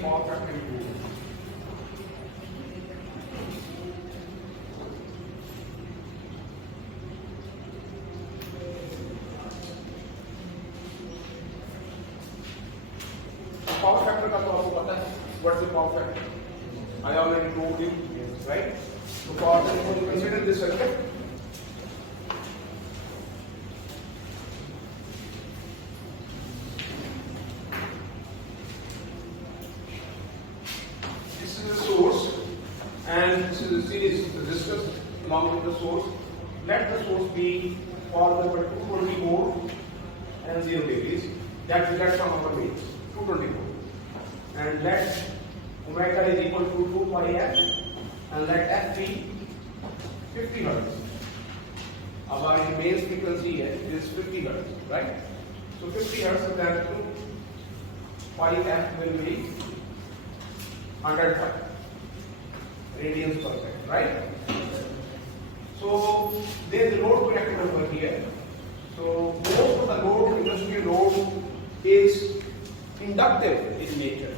power factor improvement. Power factor का तो आपको पता है. What's the power factor? I already told you, right? So power factor, you consider this circuit. This is the source, and this is a series resistors along with the source. Let the source be for the 220 volt and 0 degrees. That's from our base, 220 volt. And let omega is equal to 2 pi f, and let f be 50 hertz. Our base frequency is 50 hertz, right? So 50 hertz, so that 2 pi f will be 100 radians per second, right? So there is a load connected over here. So most of the load, industrial load, is inductive in nature.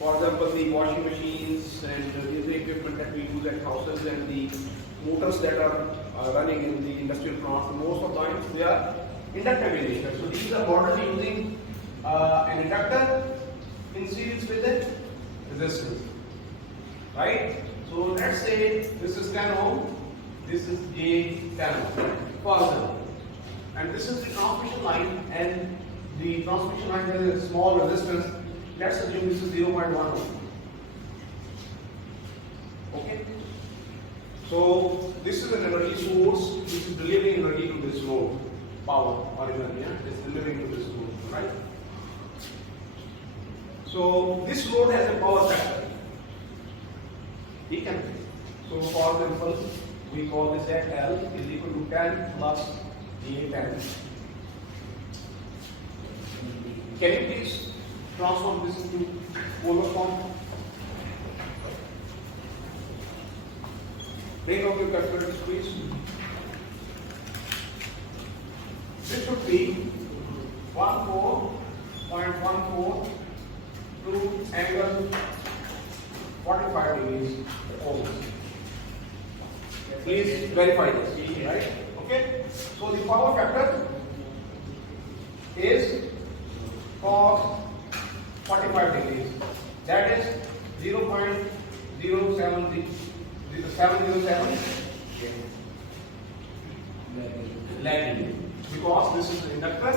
For example, the washing machines and the equipment that we use at houses and the motors that are running in the industrial plants, most of the times they are inductive in nature. So these are models using an inductor in series with a resistance, right? So let's say this is 10 ohm, this is J 10 ohm, for example. And this is the transmission line, and the transmission line has a small resistance. Let's assume this is 0.1 ohm. Okay? So this is an energy source which is delivering energy to this load, power or energy, is delivering to this load, right? So this load has a power factor. So for example, we call this at L is equal to 10 plus J10. Can you please transform this into polar form? Bring out your calculators, please. This should be 14.14 to angle 45 degrees. Please verify this, right? Okay. So the power factor is cos 45 degrees. That is 0.0707 lagging. Because this is an inductor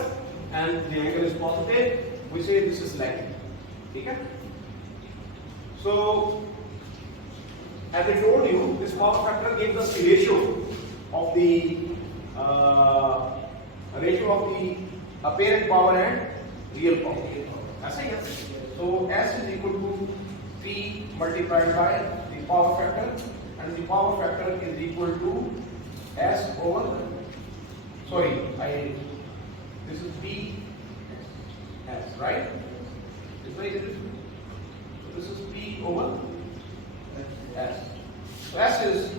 and the angle is positive, we say this is lagging. Okay? So, as I told you, this power factor gives us the ratio of the apparent power and real power. That's it. So S is equal to P multiplied by the power factor, and the power factor is equal to S over. This is P S, right? So this is P over S. So S is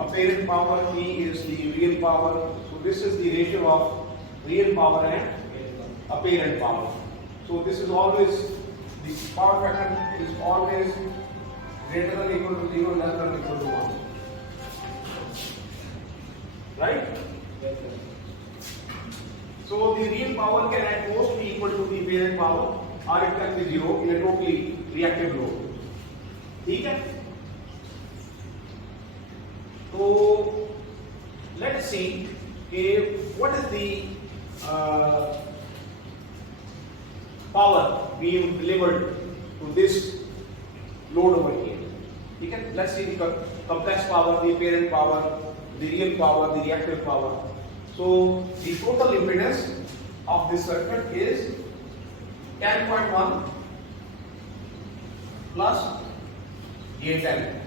apparent power, P is the real power. So this is the ratio of real power and apparent power. So this is always, the power factor is always greater than equal to 0, less than equal to 1. Right? So the real power can at most be equal to the apparent power, or it can be 0 in a totally reactive load. Okay? So let's see what is the power being delivered to this load over here. Okay? Let's see the complex power, the apparent power, the real power, the reactive power. So the total impedance of this circuit is 10.1 plus J10.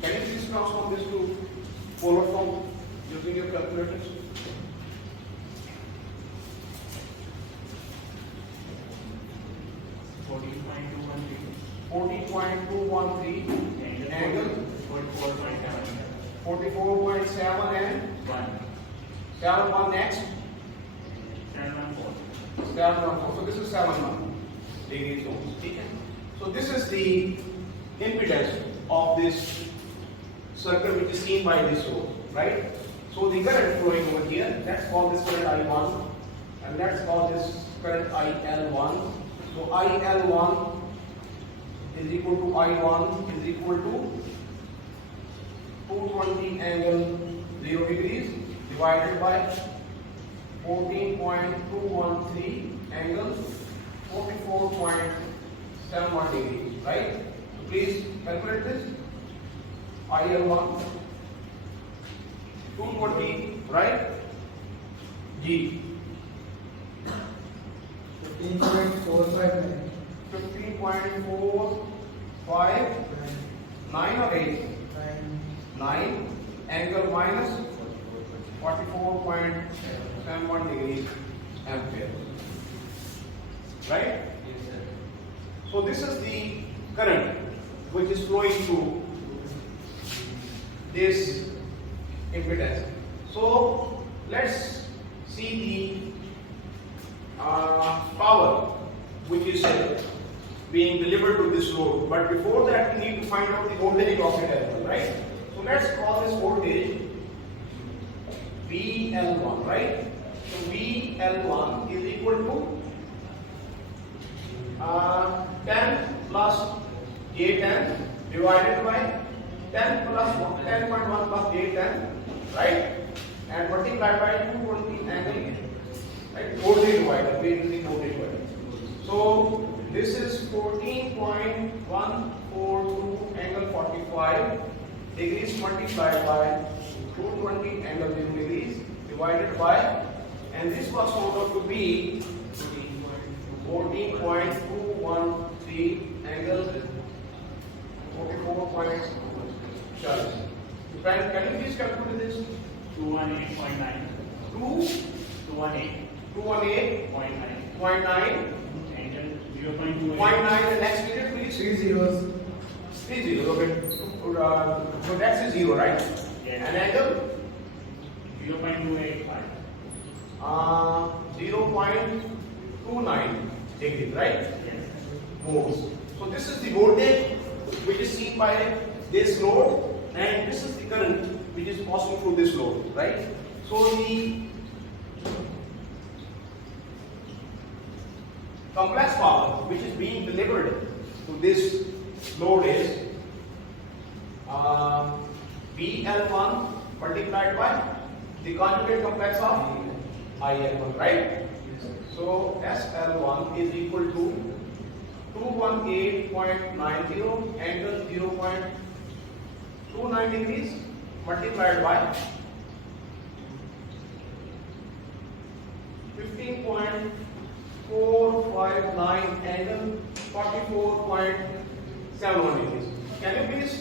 Can you please transform this to polar form using your calculators? .213 angle 44.7 and 7 1 next 7 1 4. So this is 7 1. degrees ohms. Okay? So this is the impedance of this circuit which is seen by this source, right? So the current flowing over here, let's call this current I1 and let's call this current IL1. So IL1 is equal to I1 is equal to 220 angle 0 degrees divided by 14.213 angle 44.71 degrees, right? So please calculate this. IL1 220, right? G 15.459. 15.459 or 8? 9 angle minus 44.71 degrees ampere, right? Yes, sir. So this is the current which is flowing through this impedance. So let's see the power which is being delivered to this load. But before that, we need to find out the voltage of it as well, right? So let's call this voltage VL1, right? So VL1 is equal to 10 plus J10 divided by 10 plus 10.1 plus J10, right? And multiplied by 220 angle, right? Voltage divider, we use the voltage divider. So this is 14.142 angle 45 degrees multiplied by 220 angle 0 degrees divided by, and this was found out to be 14.213 angle 44.7. Can you please calculate this? 218.9. 218.9 Angle 0.28. 0.9 the next digit please. 3 zeros. 3 zeros, okay. So that's a 0, right? Yes. And angle 0.285. 0.29 degrees, right? Yes. Volts. So this is the voltage which is seen by this load, and this is the current which is passing through this load, right? So the complex power which is being delivered to this load is VL1 multiplied by the conjugate complex of IL1, right? So SL1 is equal to 218.90 angle 0.29 degrees multiplied by 15.459 angle 44.71 degrees. Can you please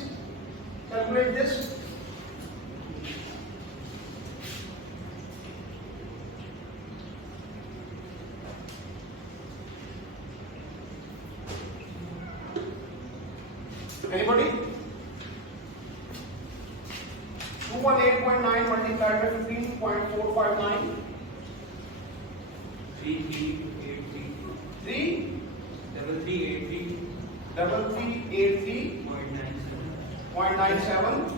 calculate this? Anybody? 218.9 multiplied by 15.459. 3383.97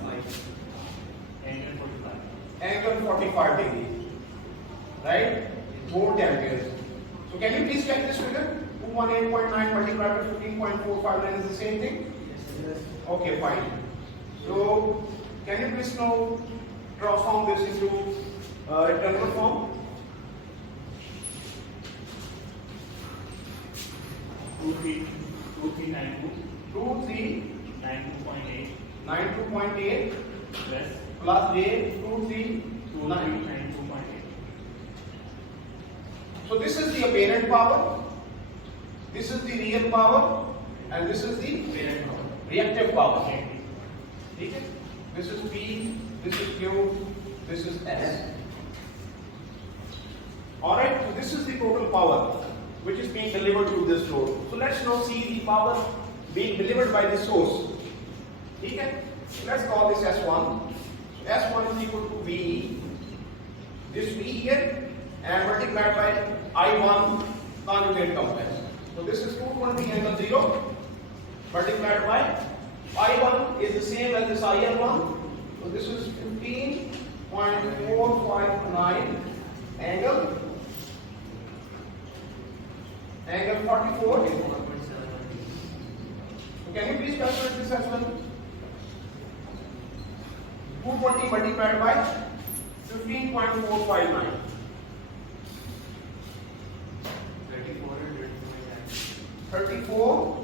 angle 45 degrees, right? Volt amperes. So can you please check this figure? 218.9 multiplied by 15.459 is the same thing? Yes. Okay, fine. So can you please now transform this into rectangular form? 2392.8 92.8 plus plus J 2392. 292.8. So this is the apparent power, this is the real power, and this is the reactive power. Okay? This is P, this is Q, this is S. Alright, so this is the total power which is being delivered to this load. So let's now see the power being delivered by the source. Okay? Let's call this S1. So S1 is equal to V, this V here, and multiplied by I1 conjugate complex. So this is 220 angle 0 multiplied by I1 is the same as this IL1. So this is 15.459 angle 44. So can you please calculate this as well? 220 multiplied by 15.459. 34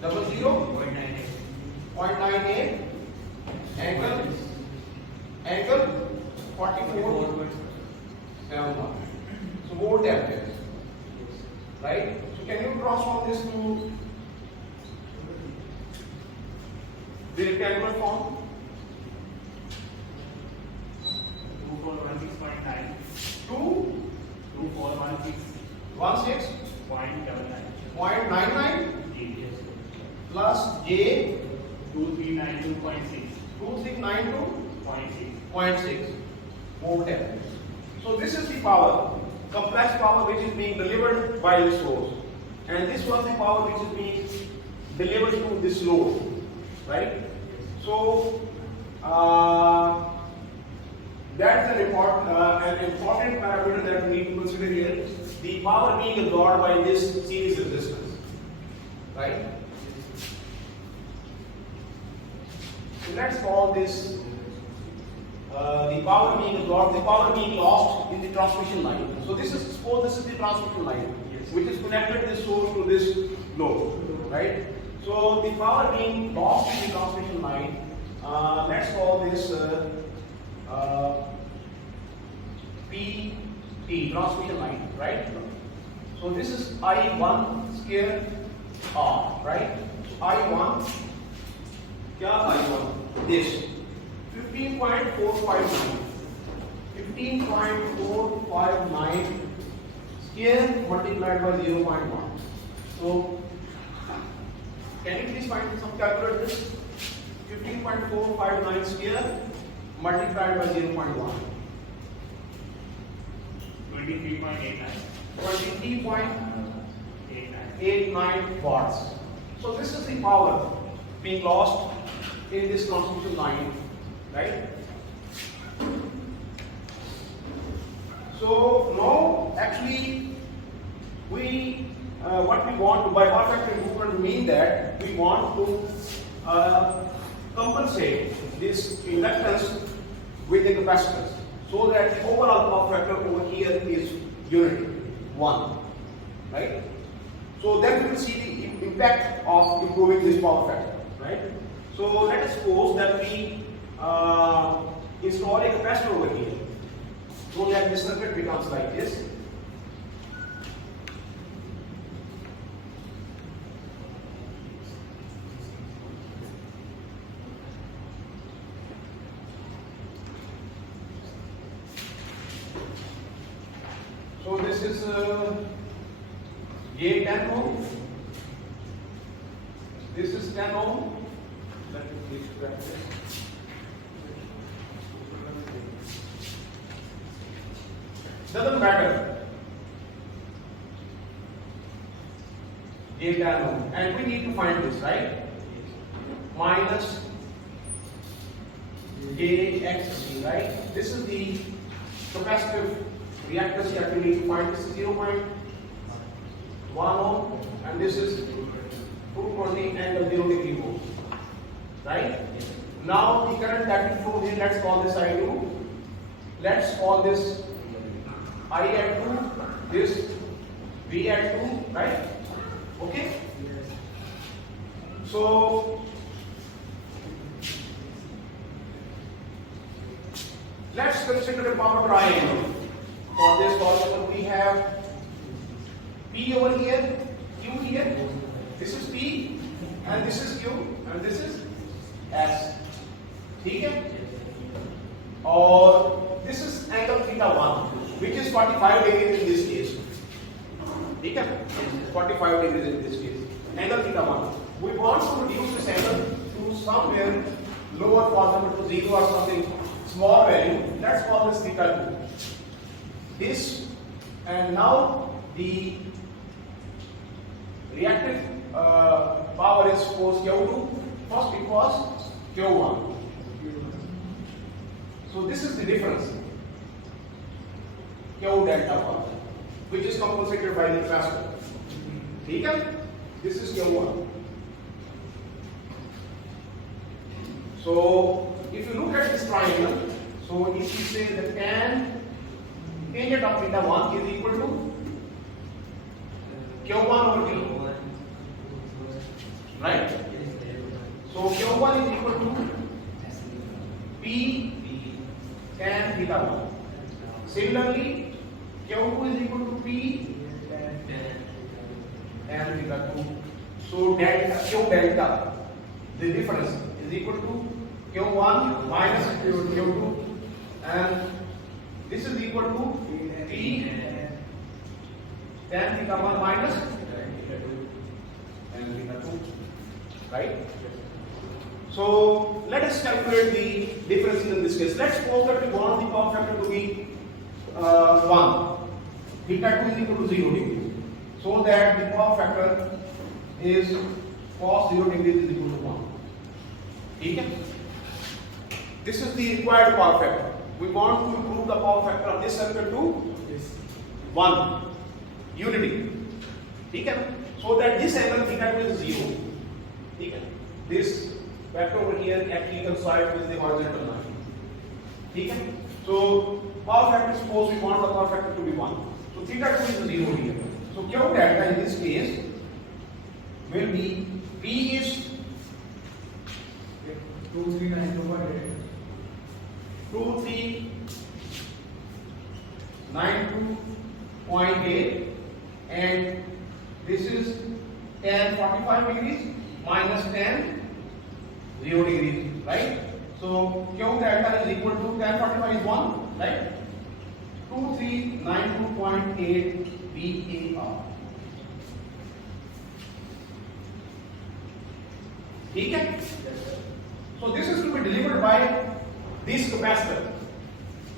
double 0.98 angle 44.71. So volt ampere, right? So can you transform this to the rectangular form? 2416.9. 2 2416.99. 16.99 plus J 2392.6. 2392.6 volt ampere. So this is the power, complex power which is being delivered by the source, and this was the power which is being delivered to this load, right? So that's an important parameter that we need to consider here. The power being absorbed by this series resistance, right? So let's call this the power being absorbed, the power being lost in the transmission line. So this is, suppose this is the transmission line, which is connected this source to this load, right? So the power being lost in the transmission line, let's call this PT, transmission line, right? So this is I1 square R, right? I1, kya I1? This 15.459 square multiplied by 0.1. So can you please find some calculate this? 15.459 square multiplied by 0.1. 23.89. 23.89 watts. So this is the power being lost in this transmission line, right? So now actually we what we want to, by power factor improvement, mean that we want to compensate this inductance with the capacitance, so that the overall power factor over here is unity 1, right? So then we will see the impact of improving this power factor, right? So let us suppose that we install a capacitor over here, so that this circuit becomes like this. So this is J 10 ohm. This is 10 ohm. Let me please correct this. Doesn't matter. J 10 ohm, and we need to find this, right? Minus JXC, right? This is the capacitive reactance that we need to find. This is 0.1 ohm, and this is 220 angle 0 degree volts, right? Now the current that will flow here, let's call this I2. Let's call this I at 2, this V at 2, right? Okay? So let's consider the power triangle. For this formula we have P over here, Q here, this is P, and this is Q, and this is S. ठीक है? और this is angle theta 1, which is 45 degrees in this case. ठीक है? 45 degrees in this case. Angle theta 1. We want to reduce this angle to somewhere lower, for example to 0 or something small value. Let's call this theta 2. This, and now the reactive power is suppose Q2. First it was Q1. So this is the difference. Q delta power, which is compensated by the capacitor. Okay? This is Q1. So if you look at this triangle, so if you say the tangent of theta 1 is equal to Q1 over Q2, right? So Q1 is equal to P tan theta 1. Similarly, Q2 is equal to P tan theta 2. So delta Q delta, the difference is equal to Q1 minus Q2, and this is equal to P tan theta 1 minus tan theta 2, right? So let us calculate the difference in this case. Let's suppose that we want the power factor to be 1. Theta 2 is equal to 0 degree. So that the power factor is cos 0 degree is equal to 1. Okay? This is the required power factor. We want to improve the power factor of this circuit to 1. Unity. Okay? So that this angle theta 2 is 0. Okay? This vector over here actually coincides with the horizontal line. Okay? So power factor, suppose we want the power factor to be 1. So theta 2 is 0 here. So Q delta in this case will be P is 2392.8, and this is tan 45 degrees minus tan 0 degrees, right? So Q delta is equal to tan 45 is 1, right? 2392.8 VAR. Okay? So this is to be delivered by this capacitor,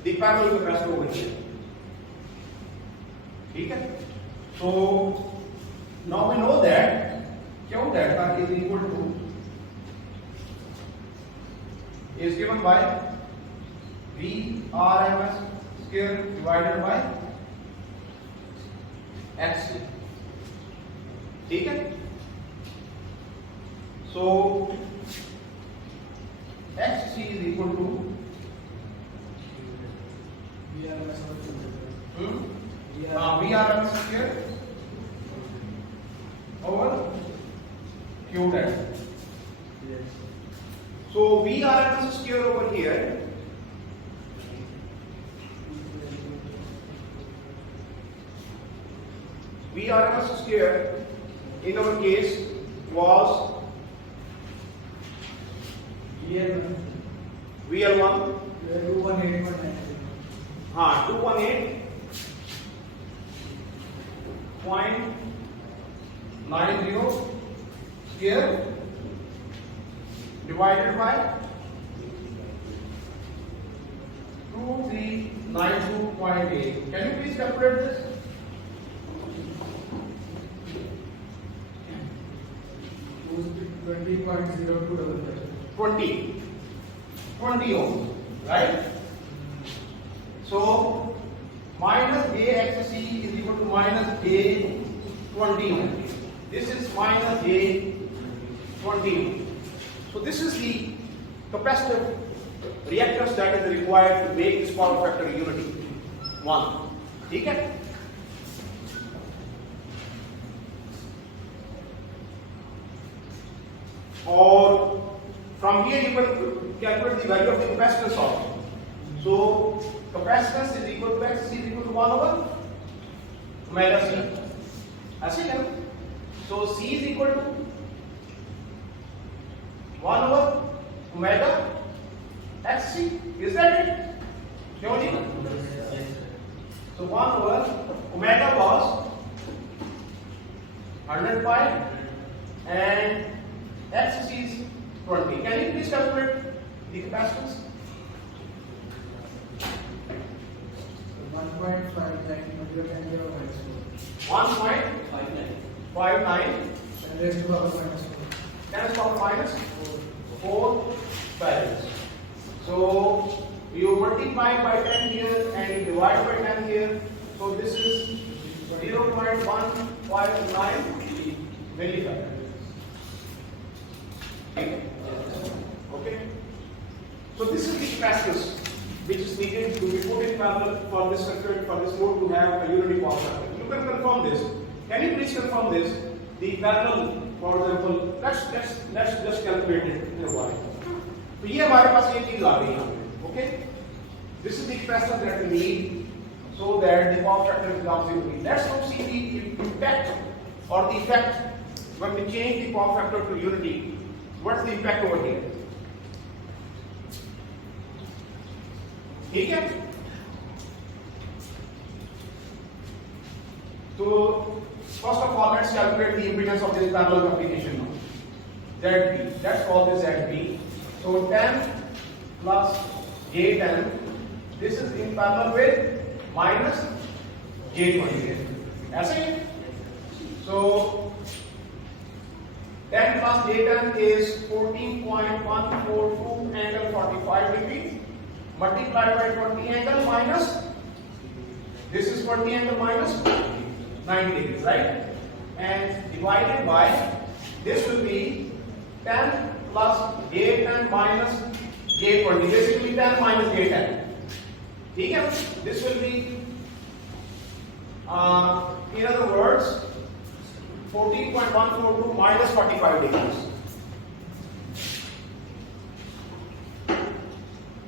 the parallel capacitor over here. Okay? So now we know that Q delta is equal to, is given by Vrms square divided by Xc. Okay? So Xc is equal to Vrms square over Q delta. So Vrms square over here Vrms square in our case was VL1 218.90 square divided by 2392.8. Can you please calculate this? 20 ohms, right? So minus AXC is equal to minus A20 ohm. This is minus A20. So this is the capacitive reactance that is required to make this power factor unity 1. Okay? Or from here you can calculate the value of the capacitance also. So capacitance is equal to X is equal to 1 over omega C. ऐसे क्या? So C is equal to 1 over omega XC. Is that it? क्यों जी? So 1 over omega was 100 pi and XC is 20. Can you please calculate the capacitance? 1.59 1.59. 10 raised to power minus 4. 10 to the power minus 4 farads. So you multiply by 10 here and you divide by 10 here. So this is 0.159 millifarad. Okay. So this is the capacitance which is needed to be put in parallel for this circuit, for this load to have a unity power factor. You can confirm this. Can you please confirm this? The parallel, for example, let's just calculate it in a while. तो ये हमारे पास ये चीज आ गई यहाँ पे. Okay. This is the capacitance that we need so that the power factor becomes unity. Let's now see the impact or the effect when we change the power factor to unity. What's the impact over here? ठीक है. So first of all, let's calculate the impedance of this parallel application now. ZB. Let's call this ZB. So 10 plus J10. This is in parallel with minus J20. ऐसे ही. So 10 plus J10 is 14.142 angle 45 degree. Multiplied by 20 angle minus, this is 20 angle minus 90 degrees, right? And divided by, this will be 10 plus J10 minus J20. This will be 10 minus J10. ठीक है? This will be, in other words, 14.142 minus 45 degrees.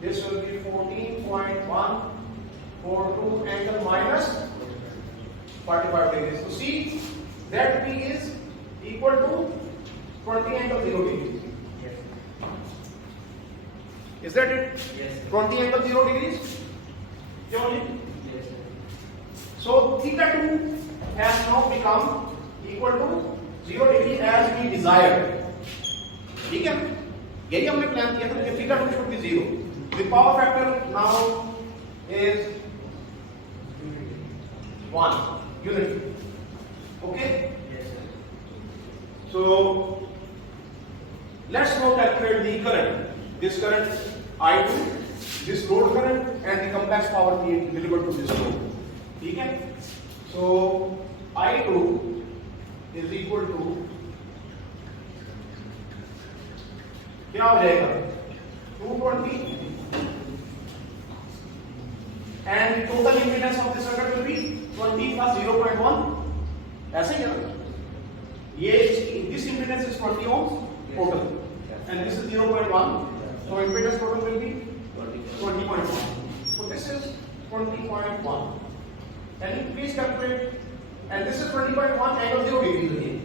This will be 14.142 angle minus 45 degrees. So see, ZB is equal to 20 angle 0 degrees. Yes. Is that it? Yes. 20 angle 0 degrees? Yes. So theta 2 has now become equal to 0 degree as we desired. ठीक है? यही हमने plan किया था कि theta 2 should be 0. The power factor now is 1 unity. Okay? Yes, sir. So let's now calculate the current. This current I2, this load current, and the complex power being delivered to this load. ठीक है? So I2 is equal to क्या हो जाएगा? 220. And the total impedance of the circuit will be 20 plus 0.1. ऐसे ही है ना? ये this impedance is 20 ohms total, and this is 0.1. So impedance total will be 20.1. So this is 20.1. Can you please calculate? And this is 20.1 angle 0 degrees again,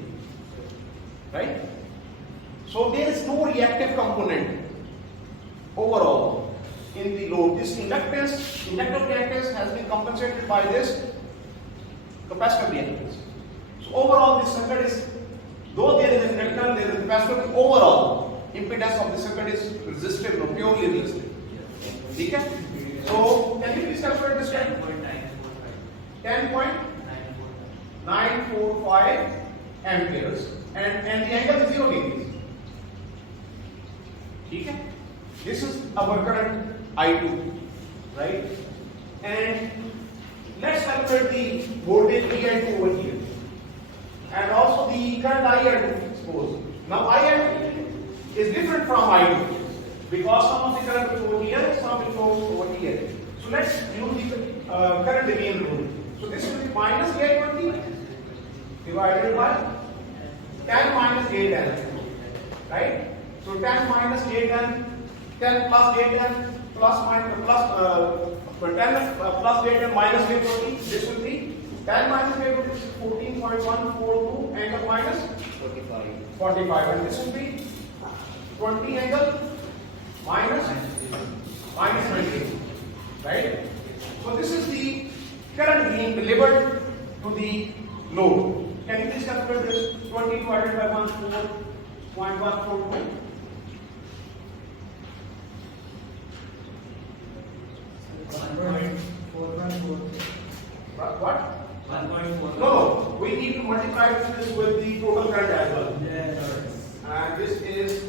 right? So there is no reactive component overall in the load. This inductive reactance has been compensated by this capacitor reactance. So overall this circuit is, though there is an inductor, there is a capacitor, the overall impedance of the circuit is resistive, no, purely resistive. Okay? So can you please calculate this time? 10.945 amperes, and the angle is 0 degrees. Okay? This is our current I2, right? And let's calculate the voltage VI2 over here, and also the current IR2, suppose. Now IR2 is different from I2 because some of the current will go here, some will go over here. So let's use the current division rule. So this will be minus VI20 divided by 10 minus J10, right? So 10 minus J10, 10 plus J10 plus minus 10 plus J10 minus J20. This will be 10 minus J20 is 14.142 angle minus 45, and this will be 20 angle minus 20, right? So this is the current being delivered to the load. Can you please calculate this? 20 divided by 14.142. 4.4. What? 1.4. No, we need to multiply this with the total current as well. Yes. And this is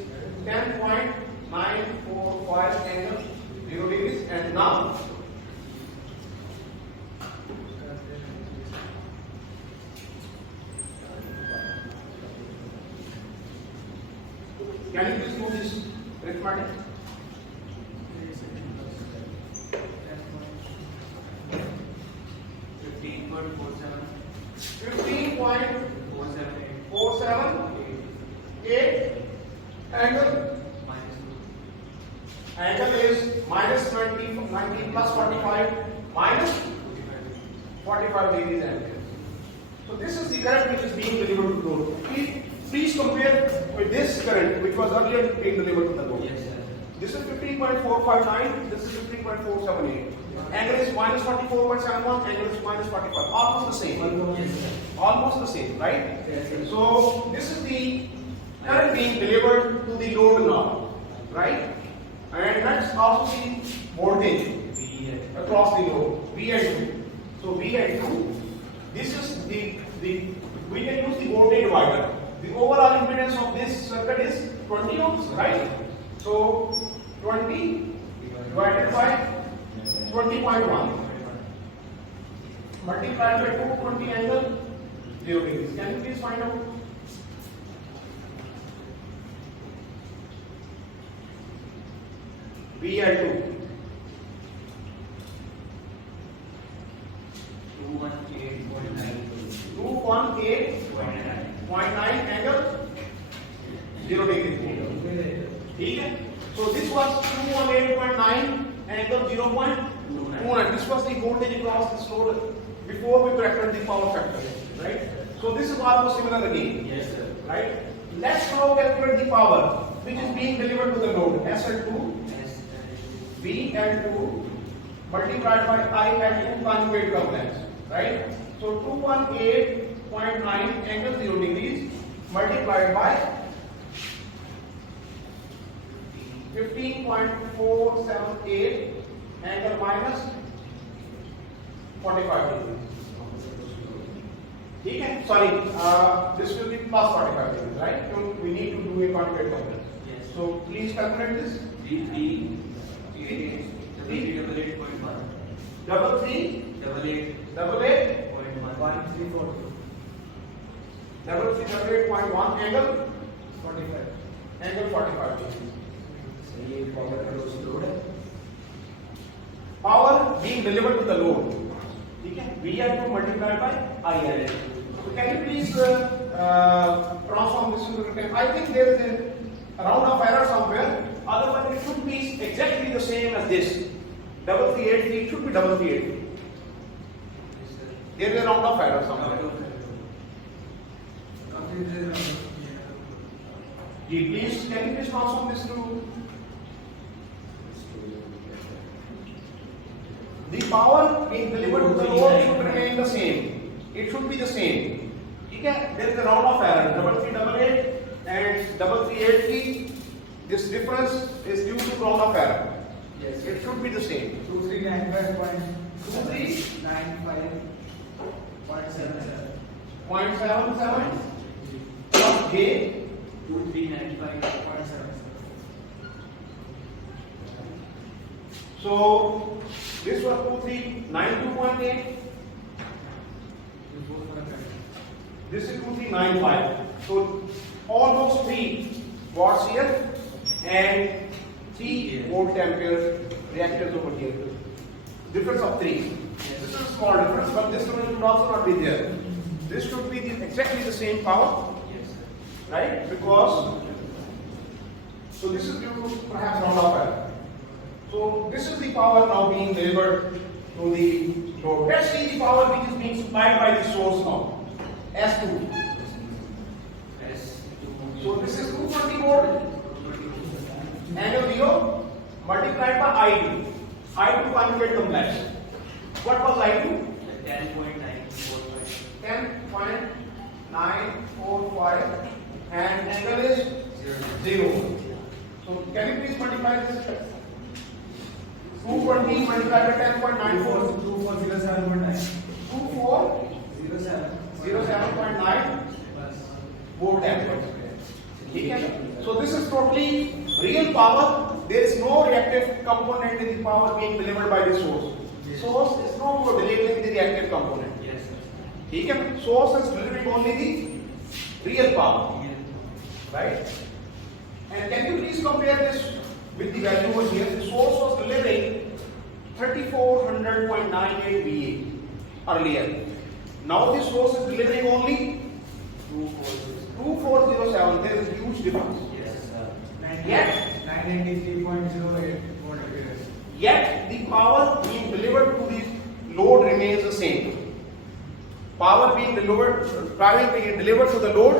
10.945 angle 0 degrees. And now can you please do this arithmetic? 15.478 angle. Angle is minus 19 plus 45 minus 45 degrees angle. So this is the current which is being delivered to the load. Please compare with this current which was earlier being delivered to the load. Yes, sir. This is 15.459, this is 15.478. Angle is minus 44.71, angle is minus 45. Almost the same. Yes, sir. Almost the same, right? Yes, sir. So this is the current being delivered to the load now, right? And let's also see voltage across the load, V and 2. So V and 2, this is the we can use the voltage divider. The overall impedance of this circuit is 20 ohms, right? So 20 divided by 20.1 multiplied by 220 angle 0 degrees. Can you please find out? V and 218.9 angle 0 degrees. ठीक है? So this was 218.9 angle 0.29. This was the voltage across this load before we corrected the power factor, right? So this is almost similar again. Yes, sir. Right? Let's now calculate the power which is being delivered to the load. SL2, VL2 multiplied by IL2 conjugate complex, right? So 218.9 angle 0 degrees multiplied by 15.478 angle minus 45 degrees. ठीक है? Sorry, this will be plus 45 degrees, right? So we need to do a conjugate complex. Yes. So please calculate this. 338.1. Double three, 88.1 angle 45 degrees. Power being delivered to the load. ठीक है? VL2 multiplied by IL2. So can you please transform this into written? I think there is a round of error somewhere. Otherwise, it should be exactly the same as this. 3383, it should be 3383. There is a round of error somewhere. Please, can you please transform this to? The power being delivered to the load should remain the same. It should be the same. Okay? There is a round of error. 3388 and 3383. This difference is due to round of error. Yes. It should be the same. 2395.77 plus J 2395.77. So this was 2392.8. This is 2395. So almost 3 watts here and 3 volt ampere reactors over here. Difference of 3. This is a small difference, but this one should also not be there. This should be exactly the same power, right? Because so this is due to perhaps round of error. So this is the power now being delivered to the load. Let's see the power which is being supplied by the source now. S2. So this is 220 volt. Angle 0 multiplied by I2. I2 conjugate complex. What was I2? 10.945 and angle is 0. So can you please multiply this? 220 multiplied by 10.94. 2407.9. 2407.9 volt ampere. Okay? So this is totally real power. There is no reactive component in the power being delivered by the source. Source is no more delivering the reactive component. Yes, sir. Okay? Source is delivering only the real power. Right? And can you please compare this with the value over here? The source was delivering 3400.98 VA earlier. Now the source is delivering only 2407. There is a huge difference. Yes, sir. Yet 993.08 volt ampere. Yet the power being delivered to the load remains the same. Power being delivered to the load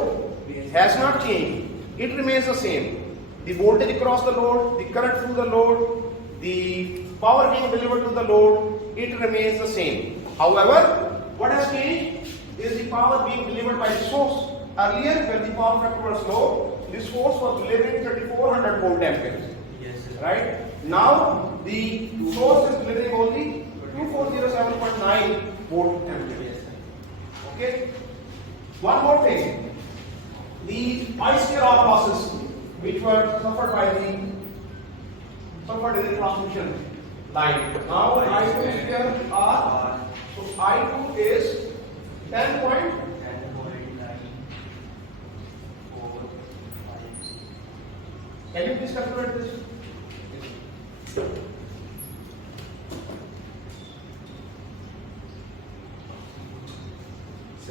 has not changed. It remains the same. The voltage across the load, the current through the load, the power being delivered to the load, it remains the same. However, what has changed is the power being delivered by the source. Earlier, when the power factor was low, the source was delivering 3400 volt amperes. Yes, sir. Right? Now the source is delivering only 2407.9 volt ampere. Yes, sir. Okay? One more thing. The I2R losses which were suffered in the transmission line. Now I2 here are, so I2 is 10 point. 10.945. Can you please calculate this? So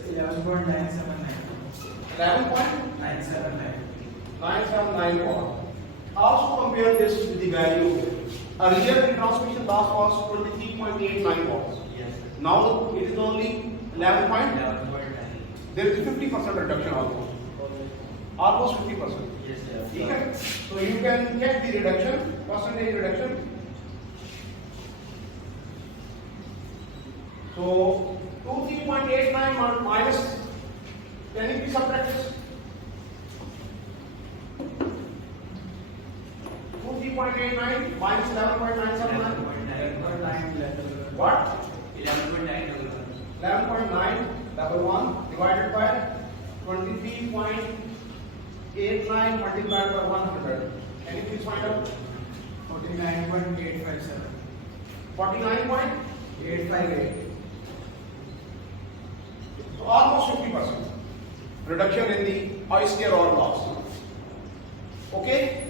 11.979. 11.979 979. watt. Also compare this with the value. Earlier the transmission loss was 23.89 watts. Yes, sir. Now it is only 11. 11.9. There is a 50% reduction almost. Almost 50%. Yes, sir. Okay? So you can check the reduction, percentage reduction. So 23.89 minus, can you please subtract this? 23.89 minus 11.979. 11.9. What? 11.9. 11.911 divided by 23.89 multiplied by 100. Can you please find out? 49.857. 49. 858. So almost 50% reduction in the I2R loss. Okay?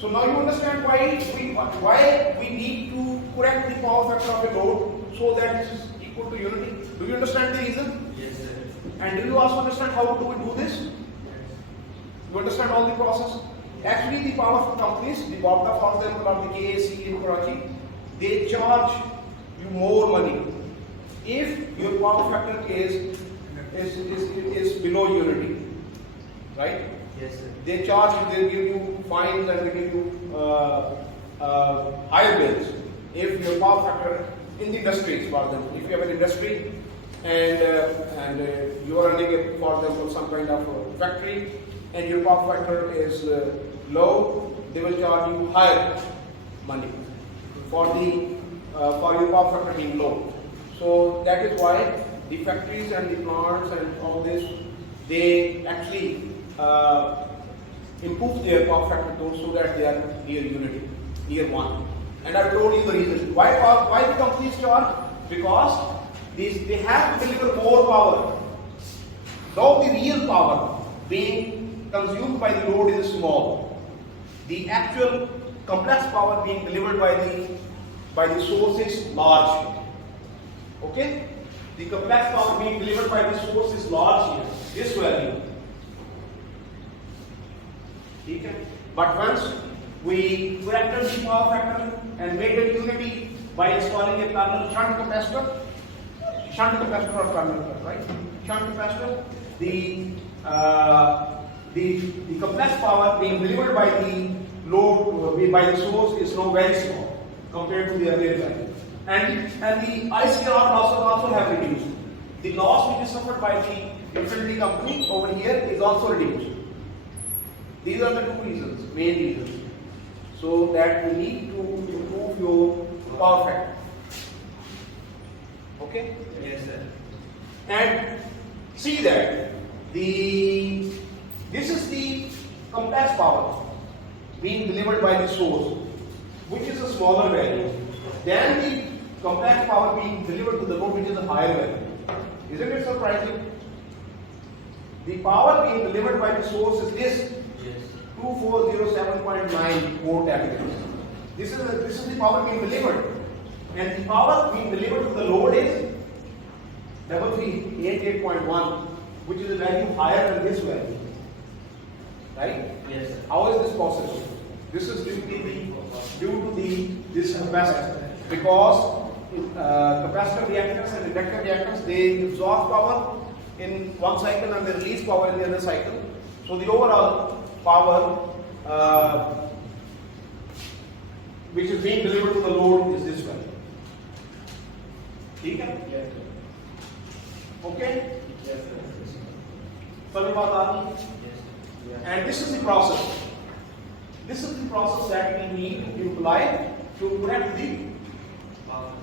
So now you understand why we need to correct the power factor of a load so that it is equal to unity. Do you understand the reason? Yes, sir. And do you also understand how do we do this? Yes. You understand all the process? Actually, the power companies, the Bobda, for example, or the KAC in Karachi, they charge you more money if your power factor is below unity, right? Yes, sir. They charge you, they give you fines and they give you higher bills if your power factor in the industries, for example, if you have an industry and you are running a, for example, some kind of factory and your power factor is low, they will charge you higher money for your power factor being low. So that is why the factories and the plants and all this, they actually improve their power factor so that they are near unity, near one. And I told you the reason. Why the companies charge? Because they have to deliver more power. Though the real power being consumed by the load is small, the actual complex power being delivered by the source is large. Okay? The complex power being delivered by the source is large here, this value. Okay? But once we corrected the power factor and made it unity by installing a parallel shunt capacitor or parallel, right? Shunt capacitor, the complex power being delivered by the load by the source is now very small compared to the earlier value. And the I2R losses also have reduced. The loss which is suffered by the utility company over here is also reduced. These are the two reasons, main reasons. So that we need to improve your power factor. Okay? Yes, sir. And see that this is the complex power being delivered by the source, which is a smaller value than the complex power being delivered to the load, which is a higher value. Isn't it surprising? The power being delivered by the source is this 2407.9 volt amperes. This is the power being delivered, and the power being delivered to the load is 3388.1, which is a value higher than this value. Right? Yes, sir. How is this possible? This is due to this capacitor, because capacitor reactance and inductor reactance, they absorb power in one cycle and they release power in the other cycle. So the overall power which is being delivered to the load is this value. ठीक है? Yes, sir. Okay? Yes, sir. समझ बात आ रही है? Yes, sir. And this is the process. This is the process that we need to apply to correct the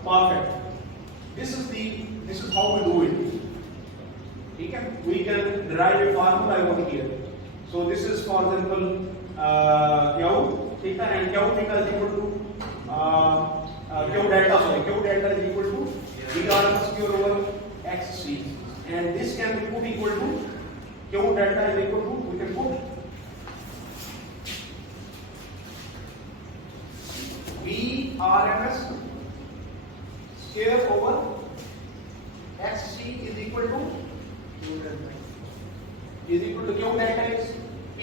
power factor. This is how we do it. Okay? We can derive a formula over here. So this is, for example, Q theta, and Q theta is equal to Q delta. Sorry, Q delta is equal to V RMS square over XC, and this can be put equal to Q delta is equal to, we can put V RMS square over XC is equal to Q delta is P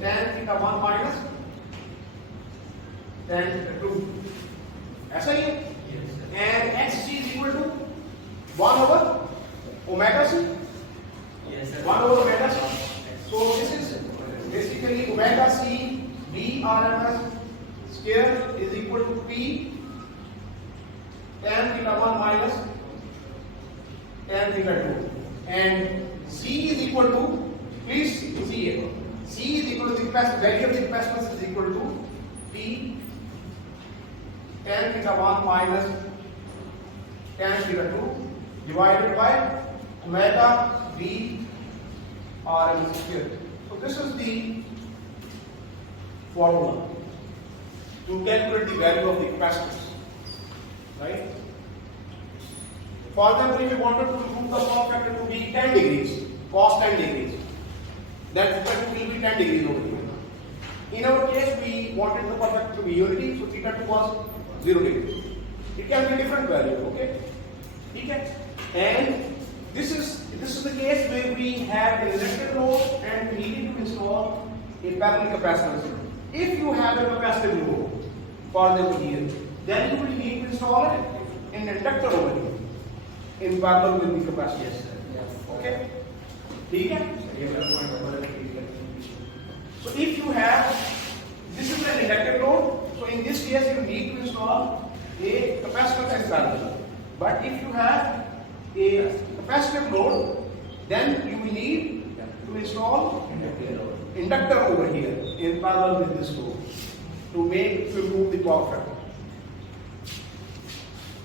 tan theta 1 minus tan theta 2. ऐसा ही है? Yes, sir. And XC is equal to 1 over omega C. Yes, sir. 1 over omega C. So this is basically omega C V RMS square is equal to P tan theta 1 minus tan theta 2. And C is equal to, please see here, C is equal to the value of the capacitance is equal to P tan theta 1 minus tan theta 2 divided by omega V RMS square. So this is the formula to calculate the value of the capacitance, right? For example, if you wanted to improve the power factor to be 10 degrees, cos 10 degrees, that will be 10 degrees over here. In our case, we wanted the power factor to be unity, so theta 2 was 0 degrees. It can be different value, okay? Okay? And this is the case where we have an electric load and we need to install a parallel capacitance. If you have a capacitive load, for example here, then you will need to install an inductor over here in parallel with the capacitor. Yes, sir. Yes. Okay? ठीक है? So if you have, this is an inductive load, so in this case you need to install a capacitor in parallel. But if you have a capacitive load, then you will need to install inductor over here in parallel with this load to improve the power factor.